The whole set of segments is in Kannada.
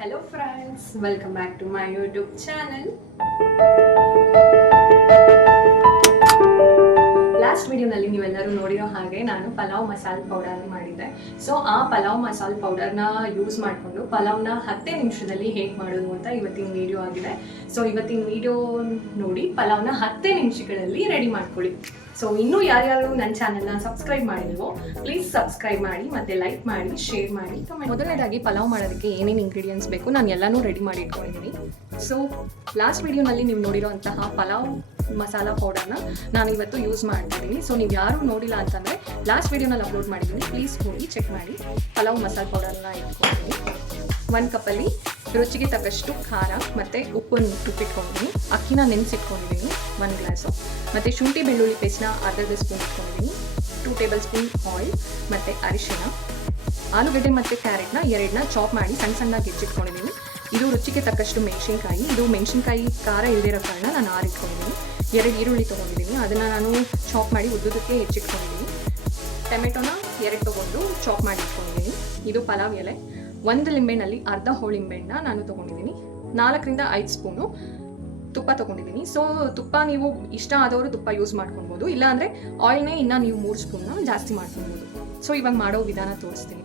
Hello friends welcome back to my YouTube channel last ವಿಡಿಯೋನಲ್ಲಿ ನೀವೆಲ್ಲರೂ ನೋಡಿರೋ ಹಾಗೆ ನಾನು ಪಲಾವ್ ಮಸಾಲೆ ಪೌಡರ್ ಮಾಡಿದ್ದೆ. ಸೊ ಆ ಪಲಾವ್ ಮಸಾಲೆ ಪೌಡರ್ನ ಯೂಸ್ ಮಾಡಿಕೊಂಡು ಪಲಾವ್ನ ಹತ್ತೇ ನಿಮಿಷದಲ್ಲಿ ಹೇಗೆ ಮಾಡೋದು ಅಂತ ಇವತ್ತಿನ ವಿಡಿಯೋ ಆಗಿದೆ. ಸೊ ಇವತ್ತಿನ ವಿಡಿಯೋ ನೋಡಿ ಪಲಾವ್ನ ಹತ್ತೇ ನಿಮಿಷಗಳಲ್ಲಿ ರೆಡಿ ಮಾಡ್ಕೊಳ್ಳಿ. ಸೊ ಇನ್ನೂ ಯಾರ್ಯಾರು ನನ್ನ ಚಾನೆಲ್ನ ಸಬ್ಸ್ಕ್ರೈಬ್ ಮಾಡಿಲ್ವೋ ಪ್ಲೀಸ್ ಸಬ್ಸ್ಕ್ರೈಬ್ ಮಾಡಿ, ಮತ್ತೆ ಲೈಕ್ ಮಾಡಿ ಶೇರ್ ಮಾಡಿ ಮೊದಲನೇದಾಗಿ ಪಲಾವ್ ಮಾಡೋದಕ್ಕೆ ಏನೇನು ಇಂಗ್ರೀಡಿಯೆಂಟ್ಸ್ ಬೇಕು ನಾನು ಎಲ್ಲನೂ ರೆಡಿ ಮಾಡಿ ಇಟ್ಕೊಂಡಿದ್ದೀನಿ. ಸೊ ಲಾಸ್ಟ್ ವಿಡಿಯೋನಲ್ಲಿ ನೀವು ನೋಡಿರೋಂತಹ ಪಲಾವ್ ಮಸಾಲ ಪೌಡರ್ನ ನಾನು ಇವತ್ತು ಯೂಸ್ ಮಾಡ್ತಿದ್ದೀನಿ. ಸೊ ನೀವು ಯಾರು ನೋಡಿಲ್ಲ ಅಂತಂದರೆ ಲಾಸ್ಟ್ ವಿಡಿಯೋನಲ್ಲಿ ಅಪ್ಲೋಡ್ ಮಾಡಿದ್ದೀನಿ. ಪ್ಲೀಸ್ ಹೋಗಿ ಚೆಕ್ ಮಾಡಿ. ಪಲಾವ್ ಮಸಾಲ ಪೌಡರ್ನ ಇಟ್ಕೊಂಡಿದ್ದೀನಿ. ಒಂದು ಕಪ್ಪಲ್ಲಿ ರುಚಿಗೆ ತಕ್ಕಷ್ಟು ಖಾರ ಮತ್ತು ಉಪ್ಪನ್ನು ಉಪ್ಪಿಟ್ಕೊಂಡಿದ್ದೀನಿ. ಅಕ್ಕಿನ ನೆನೆಸಿಟ್ಕೊಂಡಿದ್ದೀನಿ, ಒಂದು ಗ್ಲಾಸು ಮತ್ತು ಶುಂಠಿ ಬೆಳ್ಳುಳ್ಳಿ ಪೇಸ್ಟ್ನ ಅರ್ಧ ಸ್ಪೂನ್ ಇಟ್ಕೊಂಡಿದ್ದೀನಿ. ಟೂ ಟೇಬಲ್ ಸ್ಪೂನ್ ಆಯಿಲ್ ಮತ್ತು ಅರಿಶಿನ ಆಲೂಗಡ್ಡೆ ಮತ್ತು ಕ್ಯಾರೆಟ್ನ ಎರಡನ್ನ ಚಾಪ್ ಮಾಡಿ ಸಣ್ಣ ಸಣ್ಣಗೆ ಹೆಚ್ಚಿಟ್ಕೊಂಡಿದ್ದೀನಿ. ಇದು ರುಚಿಗೆ ತಕ್ಕಷ್ಟು ಮೆಣಸಿನ್ಕಾಯಿ. ಇದು ಮೆಣಸಿನ್ಕಾಯಿ ಖಾರ ಇಲ್ಲದಿರೋ ಕಾರಣ ನಾನು ಆರಿಟ್ಕೊಂಡಿದ್ದೀನಿ. ಎರಡು ಈರುಳ್ಳಿ ತೊಗೊಂಡಿದ್ದೀನಿ. ಅದನ್ನು ನಾನು ಚಾಪ್ ಮಾಡಿ ಉದ್ದುದಕ್ಕೆ ಹೆಚ್ಚಿಟ್ಕೊಂಡಿದ್ದೀನಿ. ಟೊಮೆಟೊನ ಎರಡು ತೊಗೊಂಡು ಚಾಪ್ ಮಾಡಿ ಇಟ್ಕೊಂಡಿದ್ದೀನಿ. ಇದು ಪಲಾವ್ ಎಲೆ. ಒಂದು ಲಿಂಬೆಹಣ್ಣಲ್ಲಿ ಅರ್ಧ ಹೋಳು ಲಿಂಬೆಹಣ್ಣ ನಾನು ತೊಗೊಂಡಿದ್ದೀನಿ. ನಾಲ್ಕರಿಂದ ಐದು ಸ್ಪೂನು ತುಪ್ಪ ತೊಗೊಂಡಿದ್ದೀನಿ. ಸೊ ತುಪ್ಪ ನೀವು ಇಷ್ಟ ಆದವರು ತುಪ್ಪ ಯೂಸ್ ಮಾಡ್ಕೊಬೋದು ಇಲ್ಲಾಂದರೆ ಆಯಿಲ್ನೇ ಇನ್ನೂ ನೀವು ಮೂರು ಸ್ಪೂನ್ನ ಜಾಸ್ತಿ ಮಾಡ್ಕೊಬೋದು ಸೊ ಇವಾಗ ಮಾಡೋ ವಿಧಾನ ತೋರಿಸ್ತೀನಿ.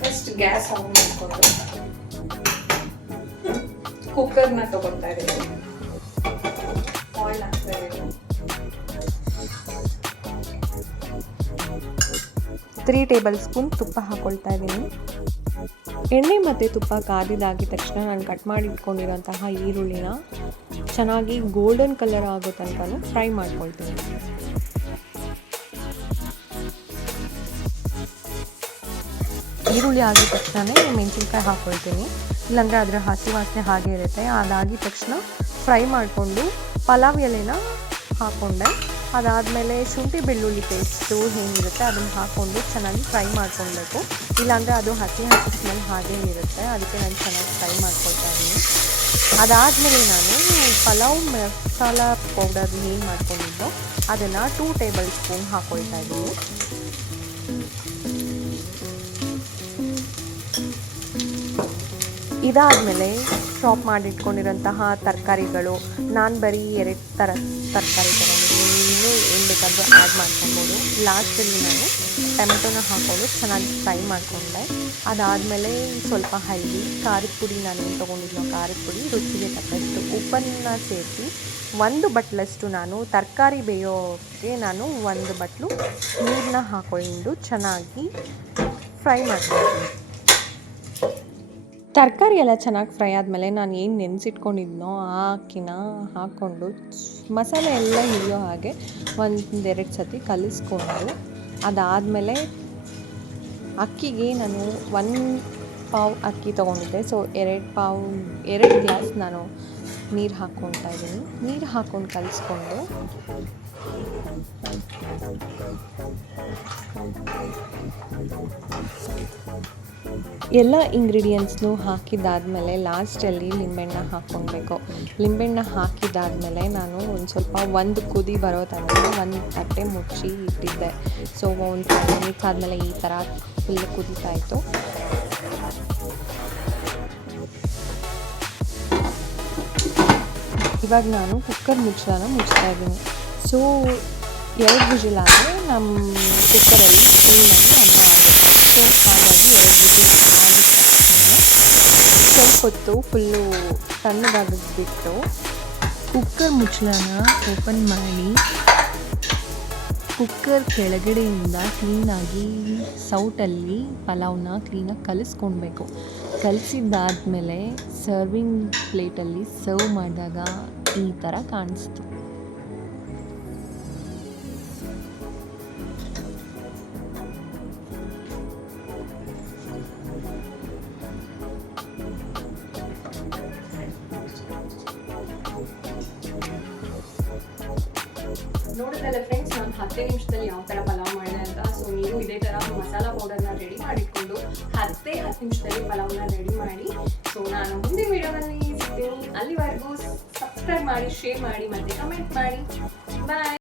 ಫಸ್ಟ್ ಗ್ಯಾಸ್ ಆನ್ ಮಾಡಿಕೊಂಡು ಕುಕ್ಕರ್ನ ತಗೊಳ್ತಾ ಇದ್ದೀನಿ. ಆಯಿಲ್ ಹಾಕ್ತಾ ಇದ್ದೀನಿ. ತ್ರೀ ಟೇಬಲ್ ಸ್ಪೂನ್ ತುಪ್ಪ ಹಾಕ್ಕೊಳ್ತಾ ಇದ್ದೀನಿ. ಎಣ್ಣೆ ಮತ್ತು ತುಪ್ಪ ಕಾದಿದಾಗಿದ ತಕ್ಷಣ ನಾನು ಕಟ್ ಮಾಡಿ ಇಟ್ಕೊಂಡಿರೋಂತಹ ಈರುಳ್ಳಿನ ಚೆನ್ನಾಗಿ ಗೋಲ್ಡನ್ ಕಲರ್ ಆಗೋ ತನಕ ಫ್ರೈ ಮಾಡ್ಕೊಳ್ತೀನಿ. ಈರುಳ್ಳಿ ಆಗಿದ ತಕ್ಷಣ ಮೆಣಸಿನ್ಕಾಯಿ ಹಾಕ್ಕೊಳ್ತೀನಿ ಇಲ್ಲಾಂದರೆ ಅದರ ಹಸಿ ವಾಸನೆ ಹಾಗೆ ಇರುತ್ತೆ. ಅದಾಗಿದ ತಕ್ಷಣ ಫ್ರೈ ಮಾಡಿಕೊಂಡು ಪಲಾವ್ ಎಲೆನ ಹಾಕ್ಕೊಂಡೆ ಅದಾದಮೇಲೆ ಶುಂಠಿ ಬೆಳ್ಳುಳ್ಳಿ ಪೇಸ್ಟು ಹೇಗಿರುತ್ತೆ ಅದನ್ನು ಹಾಕ್ಕೊಂಡು ಚೆನ್ನಾಗಿ ಫ್ರೈ ಮಾಡ್ಕೊಳ್ಬೇಕು. ಇಲ್ಲಾಂದರೆ ಅದು ಹಸಿ ಹಸಿ ಸ್ಮೆಲ್ ಹಾಗೇ ಇರುತ್ತೆ. ಅದಕ್ಕೆ ನಾನು ಚೆನ್ನಾಗಿ ಫ್ರೈ ಮಾಡ್ಕೊಳ್ತಾ ಇದ್ದೀನಿ. ಅದಾದಮೇಲೆ ನಾನು ಪಲಾವ್ ಮಸಾಲ ಪೌಡರ್ ಏನು ಮಾಡ್ಕೊಂಡಿದ್ದೋ ಅದನ್ನು ಟೂ ಟೇಬಲ್ ಸ್ಪೂನ್ ಹಾಕ್ಕೊಳ್ತಾ ಇದ್ದೀನಿ. ಇದಾದಮೇಲೆ ಶಾಪ್ ಮಾಡಿಟ್ಕೊಂಡಿರೋಂತಹ ತರಕಾರಿಗಳು ನಾನು ಬರೀ ಎರಡು ಥರ ತರಕಾರಿ ತೊಗೊಂಡಿದ್ದೀನಿ ಇನ್ನೂ ಏನು ಬೇಕಾದರೂ ಆ್ಯಡ್ ಮಾಡ್ಕೊಬೋದು. ಲಾಸ್ಟಲ್ಲಿ ನಾನು ಟೊಮೆಟೊನ ಹಾಕ್ಕೊಂಡು ಚೆನ್ನಾಗಿ ಫ್ರೈ ಮಾಡಿಕೊಂಡೆ. ಅದಾದಮೇಲೆ ಸ್ವಲ್ಪ ಹಲ್ದಿ, ಖಾರದ ಪುಡಿ ನಾನು ಏನು ತೊಗೊಂಡಿದ್ನೋ ಖಾರದ ಪುಡಿ, ರುಚಿಗೆ ತಕ್ಕಷ್ಟು ಉಪ್ಪನ್ನು ಸೇರಿಸಿ ಒಂದು ಬಟ್ಲಷ್ಟು ನಾನು ತರಕಾರಿ ಬೇಯೋಕ್ಕೆ ನಾನು ಒಂದು ಬಟ್ಲು ನೀರನ್ನ ಹಾಕೊಂಡು ಚೆನ್ನಾಗಿ ಫ್ರೈ ಮಾಡ್ಕೊಳ್ತೀನಿ. ತರಕಾರಿ ಎಲ್ಲ ಚೆನ್ನಾಗಿ ಫ್ರೈ ಆದಮೇಲೆ ನಾನು ಏನು ನೆನೆಸಿಟ್ಕೊಂಡಿದ್ನೋ ಆ ಅಕ್ಕಿನ ಹಾಕ್ಕೊಂಡು ಮಸಾಲೆ ಎಲ್ಲ ಹಿಡಿಯೋ ಹಾಗೆ ಒಂದೆರಡು ಸತಿ ಕಲಿಸ್ಕೊಂಡು ಅದಾದಮೇಲೆ ಅಕ್ಕಿಗೆ ನಾನು ಒನ್ ಪಾವ್ ಅಕ್ಕಿ ತೊಗೊಂಡಿದ್ದೆ. ಸೊ ಎರಡು ಪಾವ್, ಎರಡು ಗ್ಲಾಸ್ ನಾನು ನೀರು ಹಾಕ್ಕೊಳ್ತಾ ಇದ್ದೀನಿ. ನೀರು ಹಾಕ್ಕೊಂಡು ಕಲಿಸ್ಕೊಂಡು ಎಲ್ಲ ಇಂಗ್ರೀಡಿಯೆಂಟ್ಸ್ನು ಹಾಕಿದ್ದಾದಮೇಲೆ ಲಾಸ್ಟಲ್ಲಿ ಲಿಂಬೆಹಣ್ಣ ಹಾಕ್ಕೊಳ್ಬೇಕು. ಲಿಂಬೆಹಣ್ಣ ಹಾಕಿದ್ದಾದಮೇಲೆ ನಾನು ಒಂದು ಸ್ವಲ್ಪ ಒಂದು ಕುದಿ ಬರೋ ತನಕ ಒಂದು ತಟ್ಟೆ ಮುಚ್ಚಿ ಇಟ್ಟಿದ್ದೆ. ಸೊ ಒಂದು ಫೈವ್ ಮಿನಿಟ್ಸ್ ಆದಮೇಲೆ ಈ ಥರ ಫುಲ್ ಕುದೀತಾ ಇತ್ತು. ಇವಾಗ ನಾನು ಕುಕ್ಕರ್ ಮುಚ್ಚಳನ ಮುಚ್ತಾ ಇದ್ದೀನಿ. ಸೊ ಎರಡು ವಿಜಿಲ್ ಆದರೆ ನಮ್ಮ ಕುಕ್ಕರಲ್ಲಿ ಫುಲ್ಲಾಗಿ ಅನ್ನ ಆಗುತ್ತೆ. ಸೊ ಹಾಗಾಗಿ ಆಗಿದ ತಕ್ಷಣ ಸ್ವಲ್ಪ ಹೊತ್ತು ಫುಲ್ಲು ತಣ್ಣಗಾಗಿಬಿಟ್ಟು ಕುಕ್ಕರ್ ಮುಚ್ಚಳನ ಓಪನ್ ಮಾಡಿ. ಕುಕ್ಕರ್ ಕೆಳಗಡೆಯಿಂದ ಕ್ಲೀನಾಗಿ ಸೌಟಲ್ಲಿ ಪಲಾವ್ನ ಕ್ಲೀನಾಗಿ ಕಲಿಸ್ಕೊಳ್ಬೇಕು ಕಲಿಸಿದ್ದಾದಮೇಲೆ ಸರ್ವಿಂಗ್ ಪ್ಲೇಟಲ್ಲಿ ಸರ್ವ್ ಮಾಡಿದಾಗ ಈ ಥರ ಕಾಣಿಸ್ತು. ನೋಡಿದ್ರಲ್ಲ ಫ್ರೆಂಡ್ಸ್ ನಾನು ಹತ್ತೇ ನಿಮಿಷದಲ್ಲಿ ಯಾವ ಥರ ಪಲಾವ್ ಮಾಡಿದೆ ಅಂತ ಸೊ ನೀವು ಇದೇ ಥರ ಮಸಾಲ ಪೌಡರ್ನ ರೆಡಿ ಮಾಡಿಟ್ಕೊಂಡು ಹತ್ತೇ ಹತ್ತು ನಿಮಿಷದಲ್ಲಿ ಪಲಾವ್ನ ರೆಡಿ ಮಾಡಿ. ಸೊ ನಾನು ಮುಂದಿನ ವಿಡಿಯೋದಲ್ಲಿ ಸಿಗ್ತೀನಿ. ಅಲ್ಲಿವರೆಗೂ ಸಬ್ಸ್ಕ್ರೈಬ್ ಮಾಡಿ ಶೇರ್ ಮಾಡಿ, ಮತ್ತು ಕಮೆಂಟ್ ಮಾಡಿ. ಬಾಯ್